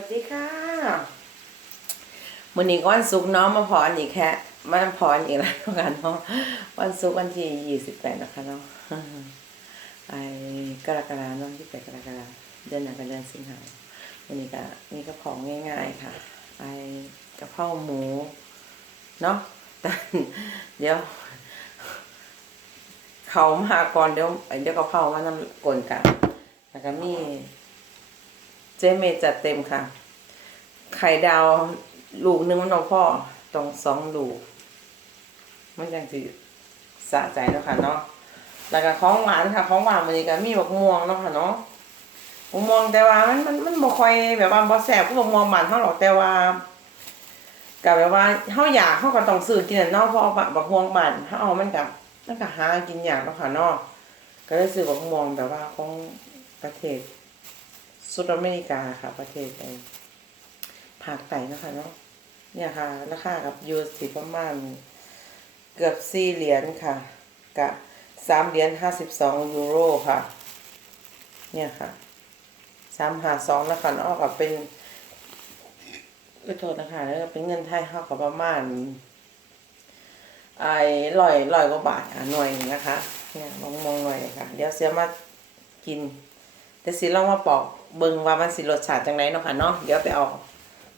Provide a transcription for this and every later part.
วัสดีค่ะวันนี้ก็วันศุกร์เนาะมาพรออีกแค่มาพรอีกแล้วกันเนาะวันศุกร์วันที่ยี่สิบแปดนะคะเนาะไอ้กรกฎาเนาะที่แปดกรกฎาเดือนหน้ากันเดือนสิงหาวันนี้ก็นี่ก็ของง่าย ๆ ค่ะ ไอ้กะเพราหมูเนาะแต่เดี๋ยว เขามาก่อนเดี๋ยวเดี๋ยวกระเพรามานำกลนกันแล้วก็มี เจเมดจัดเต็มค่ะ ไข่ดาวลูกนึงมันเอาพ่อต้องสองลูกมันยังสิสะใจแล้วค่ะเนาะแล้วก็ของหวานค่ะของหวานมันนี้ก็มีบักม่วงเนาะค่ะเนาะบักม่วงแต่ว่ามันมันมันบ่ค่อยแบบว่าบ่แซ่บคือบักม่วงบ้านเฮาหรอกแต่ว่าก็แบบว่าเฮาอยากเฮาก็ต้องซื้อกินเนาะเพราะบักม่วงบ้านเฮาเอามันก็มันก็หากินยากเนาะค่ะเนาะก็เลยซื้อบักม่วงแบบว่าของประเทศ สุดอเมริกาค่ะ ประเทศไอ้ภาคใต้นะคะเนาะเนี่ยค่ะ ราคากับยูสิประมาณเกือบสี่เหรียญค่ะกับสามเหรียญห้าสิบสองยูโรค่ะ เนี่ยค่ะสามหาสองนะคะเนาะกับเป็นก็โทษนะคะแล้วก็เป็นเงินไทยเท่ากับประมาณไอ้ร้อยร้อยกว่าบาทค่ะหน่วยนะคะ เนี่ยมองมองหน่อยค่ะ เดี๋ยวเสียมากิน แต่สิลองมาปอก เบิ่งว่ามันสิรสชาติจังไดเนาะค่ะเนาะเดี๋ยวไปเอา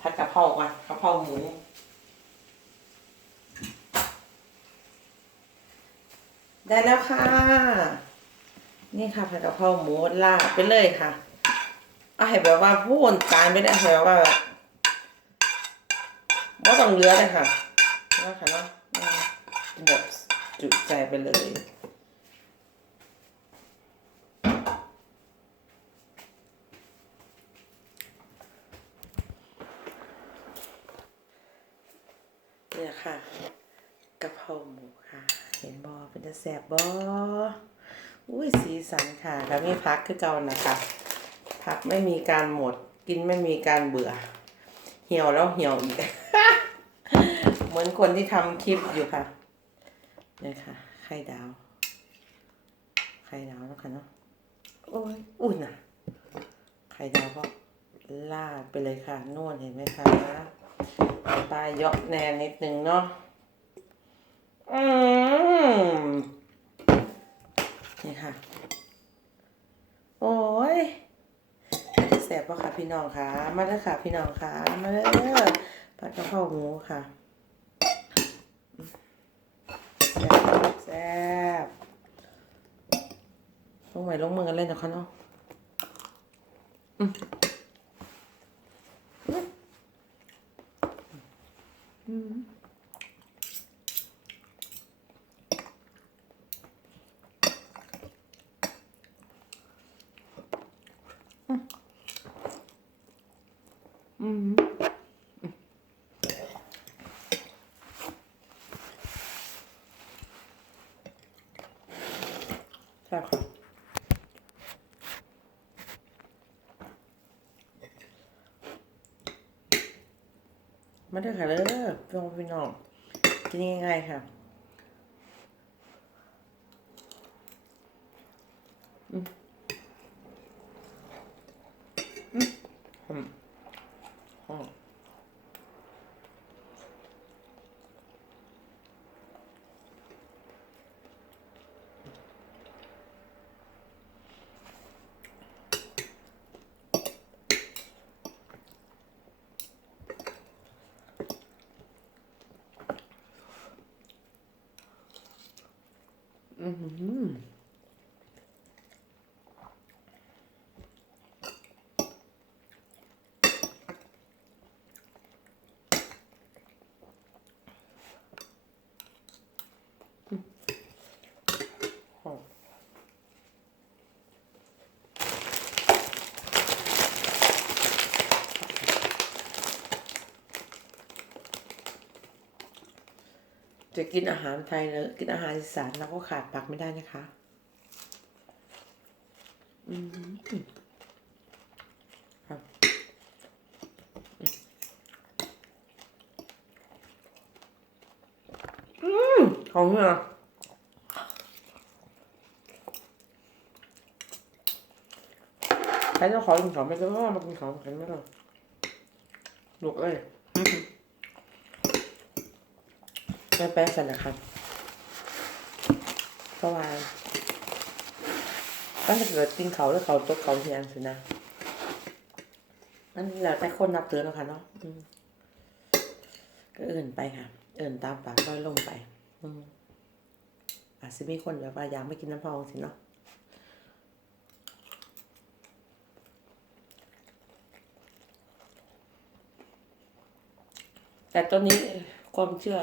ผัดกะเพราก่อนกะเพราหมูได้แล้วค่ะ นี่ค่ะผัดกะเพราหมูลาดไปเลยค่ะเอาให้แบบว่าพูนจานไม่ได้ให้แบบว่าแบบว่าต้องเลือเลยค่ะเนาะค่ะเนาะอืมแบบจุใจไปเลยค่ะกะเพราหมูค่ะ เห็นบอเป็นจะ แสบบออุ้ยสีสันค่ะแล้วมีพักคือเก่านะคะพักไม่มีการหมด กินไม่มีการเบื่อ เหี่ยวแล้วเหี่ยวอีก เหมือนคนที่ทำคลิปอยู่ค่ะนี่ค่ะไข่ดาว ไข่ดาวแล้วค่ะเนาะโอ้ยอุ่นอะ ไข่ดาวก็ลาดไปเลยค่ะนวดเห็นไหมคะปลายเยาะแนนนิดนึงเนาะ อืมนี่ค่ะ โอ้ยแสบปะค่ะพี่น้องค่ะ มาเด้อค่ะ พี่น้องค่ะ มาเด้อผัดกะเพราหมูค่ะแซ่บแซ่บลงไม้ลงมือกันเลยนะคะเนาะอืม อืมอืมใช่ค่ะมาเถอะค่ะเด้อพี่น้องพี่น้องกินง่ายๆค่ะ อืมอืมอืมอืม อื จะกินอาหารไทยหรือกินอาหารอีสานเราก็ขาดปักไม่ได้นะคะ อืมครับอืมของเหรอใครจะขอกินของไม่ได้ก็มากินของกันไม่หรอกลูกเอ้ย ไม่ แป้งสันนะครับเพราะว่าก็จะเกิดกินเขาแล้วเขาตกเขาเทียงสินะนั่นแล้วแต่คนนับถือเนาะค่ะเนาะก็เอิ่นไปค่ะ เอิ่นตามปากด้อยลงไป อืมอาจจะมีคนแบบว่าอยากไม่กินน้ำพองสิเนาะแต่ตัวนี้ความเชื่อ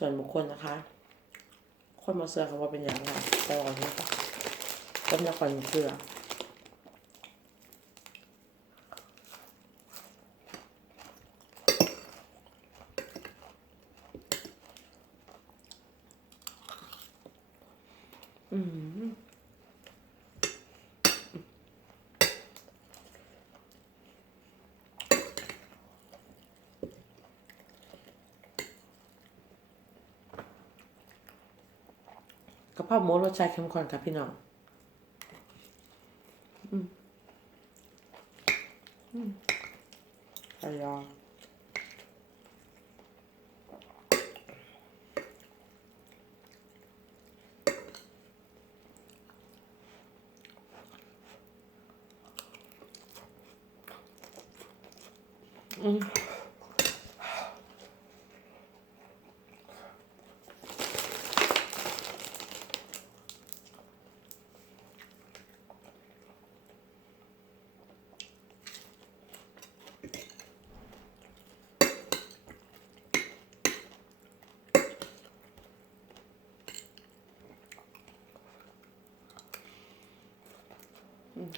ส่วนบุคคลนะคะ คนมาเสือคำว่าเป็นอย่างไรแต่ว่อนี้ก็ก็มีคนเชื่ออืม กระเพราหมูรสชาติเข้มข้นครับพี่น้องอืมอืมอร่อยอืม อืม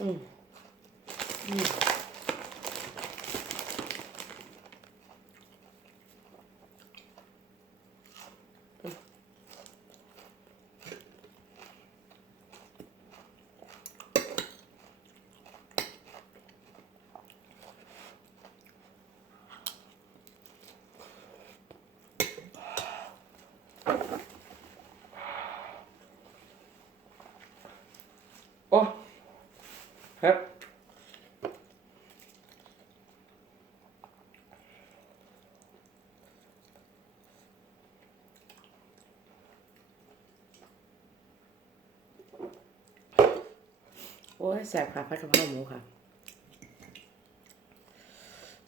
อืมโอ้ ครับโอ้ยแสบค่ะพัดกะเพราหมูค่ะ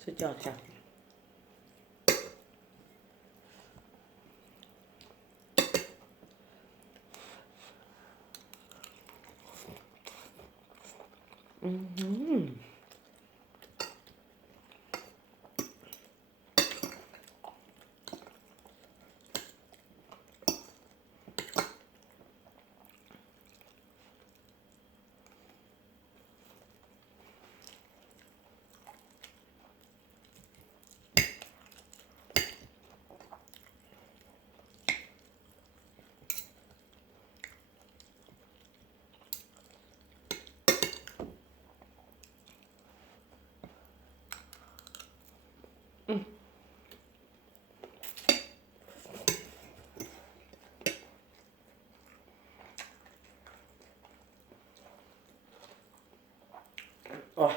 สุดยอดค่ะ อือหือโอ้ย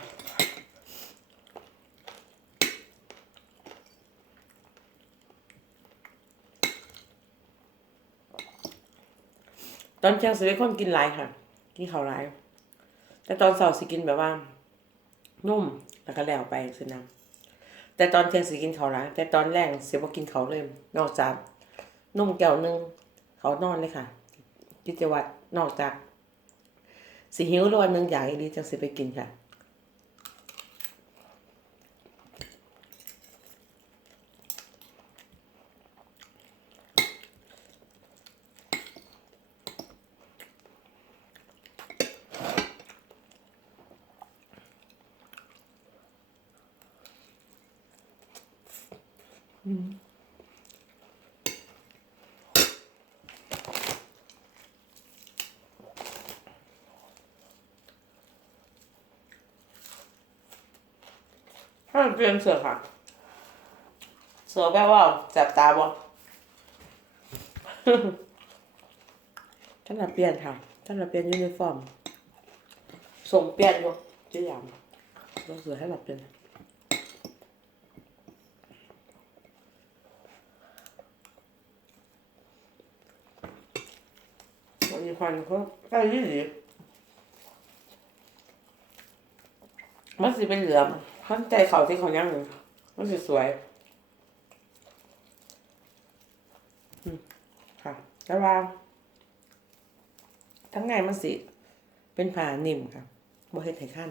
ตอนเช้าสิเป็นคนกินหลายค่ะ กินข้าวหลาย แต่ตอนเช้าสิกินแบบว่า นุ่มแล้วก็แล้วไปสินะแต่ตอนเที่ยงสิกินข้าวหลาย แต่ตอนแรกสิบ่กินข้าวเลย นอกจากนุ่มแก้วหนึงเขานอนเลยค่ะกิจวัตรนอกจากสิหิวหรือวันหนึ่งอยางอีกดีจังสิไปกินค่ะ ถ้ามันเป็นเสือค่ะ เสือแปลว่าแสบตาบ่ท่านละเปลี่ยนค่ะท่านละเปลี่ยนยูนิฟอร์มส่งเปลี่ยนบ่จะยามเราเสือให้หลับเป็น มีควันเขาใกล้ที่สิมันสิเป็นเหลือมขั้นใจเขาที่เขาย่างหนึ่งมันสิสวยค่ะแต่ว่าทั้งไงมันสิ เป็นผ่านิ่มค่ะบ่เฮ็ดให้ขั้น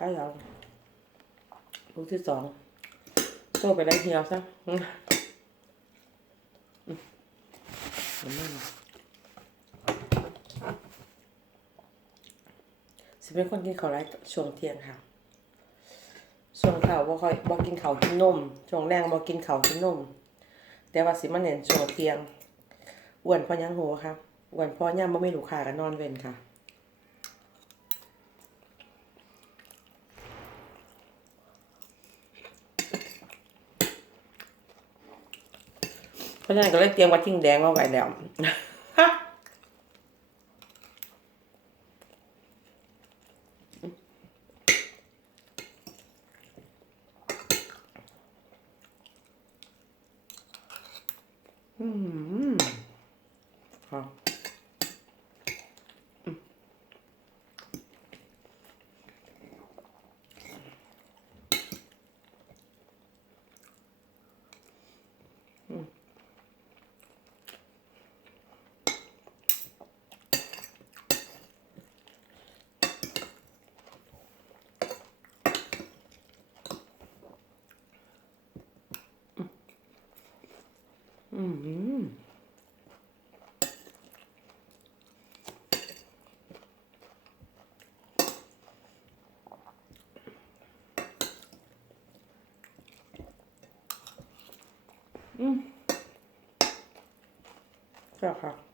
ใกล้แล้วลูกที่สองโซ่ไปได้เหี่ยวซะสิเป็นคนกินข้าวไรช่วงเที่ยงค่ะช่วงเช้าบ่ค่อยบ่กินข้าวกินนมช่วงแรงบ่กินข้าวกินนม แต่ว่าสิมาเน้นช่วงเที่ยงอ้วนพราะหยังหัวครับอ้วนพราะยามบ่มีลูกค้าก็นอนเว้นค่ะ เพราะฉะนั้นก็เลยเตรียมวัดทิ้งแดงมาไว้แล้ว อืมอืมใช่ค่ะ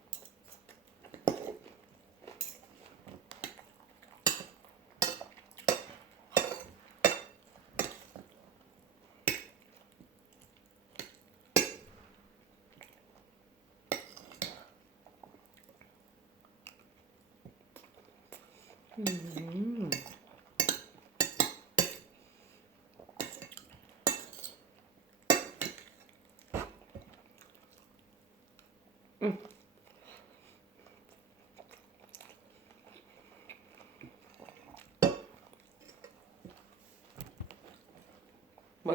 เบิ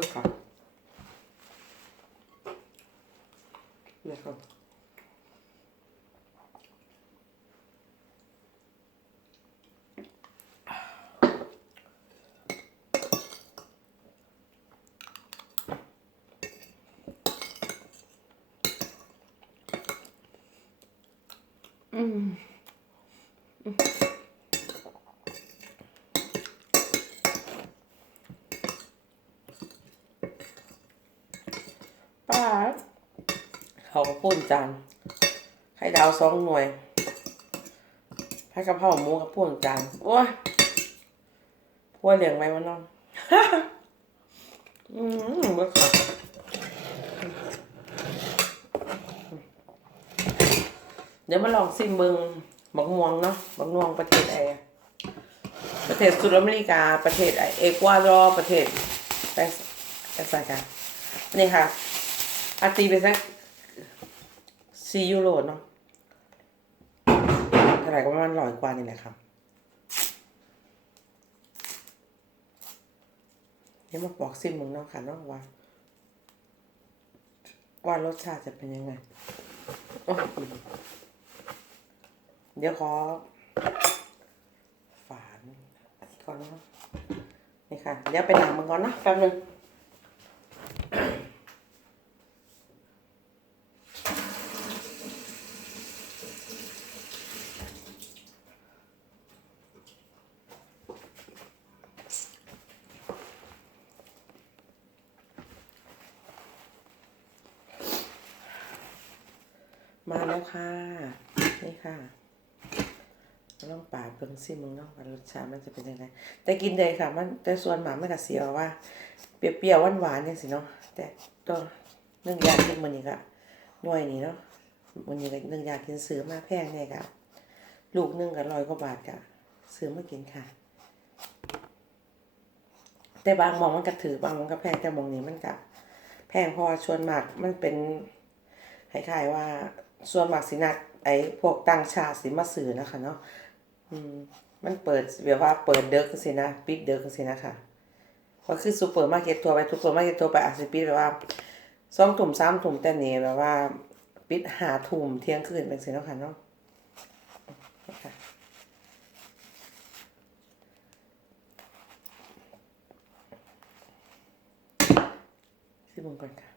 กค่ะเนี่ยครับ อืมป้าเขาก็ปุ้นจานให้ดาวสองหน่วยให้กะเพราหมูกับปุ้นจานโอ้ยพัวเหลียงไหมวะน้อง อืมเบิกค่ะ เดี๋ยวมาลองซิมเบิงบักม่วงเนาะบักม่วงประเทศไอประเทศสุดอเมริกา ประเทศไอเอกวาดอร์ประเทศแอสแอสไซกานี่ค่ะอาตีไปสักสี่ยูโรเนาะเท่าไหร่ก็ประมาณร้อยกว่านี่แหละครับเดี๋ยวมาบอกซิมมึงเนาะค่ะเนาะว่าว่ารสชาติจะเป็นยังไง เดี๋ยวขอฝานก่อนนะนี่ค่ะ เดี๋ยวไปหนังมันก่อนนะแป๊บนึงมาแล้วค่ะ นี่ค่ะ ลองปาดเบิ่งซิมึงเนาะว่ารสชาติมันจะเป็นยังไงแต่กินได้ค่ะ มันแต่ส่วนหมาไม่กะเสียวว่า เปรี้ยวๆหวานๆจังสิเนาะแต่ตัวนึ่งยากินมันนี่ก็หน่วยนี่เนาะมันนี่ก็นึ่งยากินซื้อมาแพงเนี่ยค่ะลูกนึงก็ร้อยกว่าบาทค่ะซื้อมากินค่ะ แต่บางมองมันก็ถือบางมองก็แพงแต่มองนี้มันก็แพงพราะว่าชวนมากมันเป็นคล้ายๆว่าส่วนมากสินักไอ้พวกต่างชาติสิมาซื้อนะคะเนาะ มันเปิดแบบว่าเปิดเดิกสินะปิดเดิกสินะค่ะก็คือซูเปอร์มาร์เก็ตทัวไปซูเปอร์มาร์เก็ตทัวไปอาจจะปิดแบบว่าสองถุ่มสามถุ่มแต่นี่แบบว่า ปิดหาถุ่มเที่ยงคืนเป็นสินะค่ะเนาะค่ะซิมงก่อนค่ะ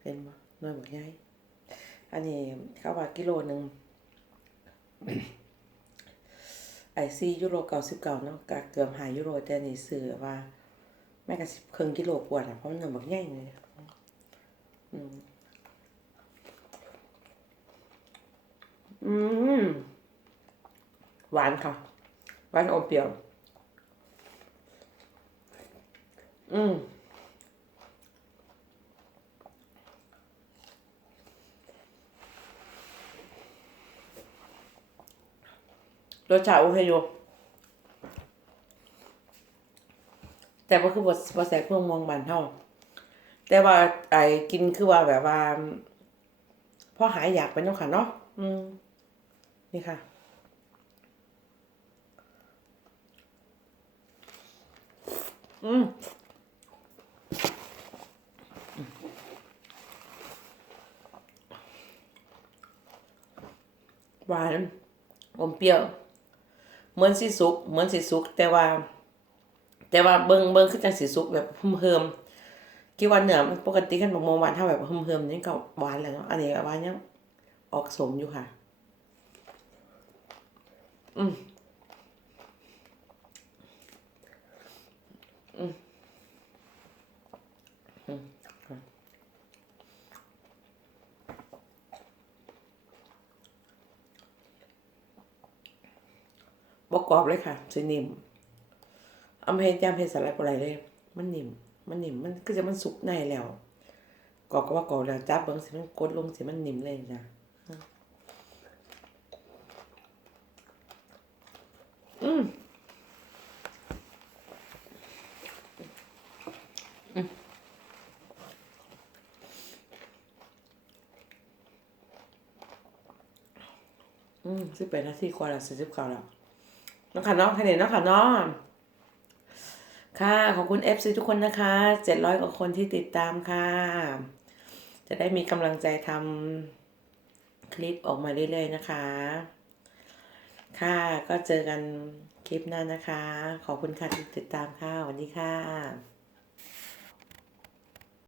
เป็นบ่น้อยบักใหญ่ อันนี้เขาว่ากิโลหนึ่งไอซียูโรเก้าสิบเก้าเนาะกะเกือบหายยูโรแต่นี่ซื้อว่าแม่กะสิบครึ่งกิโลกว่าอะเพราะมันหนึ่งบักใหญ่เลยอืมอืมหวานค่ะ หวานอมเปรี้ยว อืม รสชาติโอเคอยู่แต่ว่าคือบทบทแสกเพื่อมองบานเท่า แต่ว่าไอ้กินคือว่าแบบว่าพ่อหายอยากไปเนาะค่ะเนาะอืมนี่ค่ะอืมหวานอมเปรี้ยว เหมือนสีสุกเหมือนสีสุกแต่ว่า แต่ว่าเบิงเบิงคือจังสีสุกแบบเพิ่มๆคิดว่าเนื้อมันปกติกันบอกมงหวานเท่าแบบเพิ่มๆนี่ก็หวานแล้วเนาะอันนี้หวานยังออกสมอยู่ค่ะ อืมอืมอืมบ กรอบเลยค่ะสีนิ่มอำเพนจามเพนสลัดอะไรเลย มันนิ่ม มันนิ่ม มันก็จะมันสุกในแล้วกรอบก็ว่ากรอบแล้วจับเบิ้งสิมันกดลงสิมันนิ่มเลยจ้ะอืมอืมอืมสิบแปดนาทีกว่าแล้วสิบเก้าแล้ว น้องค่ะน้องคะแนนน้องค่ะน้องค่ะ ขอบคุณ FC ทุกคนนะคะเจ็ดร้อยกว่าคนที่ติดตามค่ะ จะได้มีกำลังใจทำคลิปออกมาเรื่อยๆนะคะ ค่ะก็เจอกันคลิปหน้านะคะ ขอบคุณค่ะที่ติดตามค่ะสวัสดีค่ะ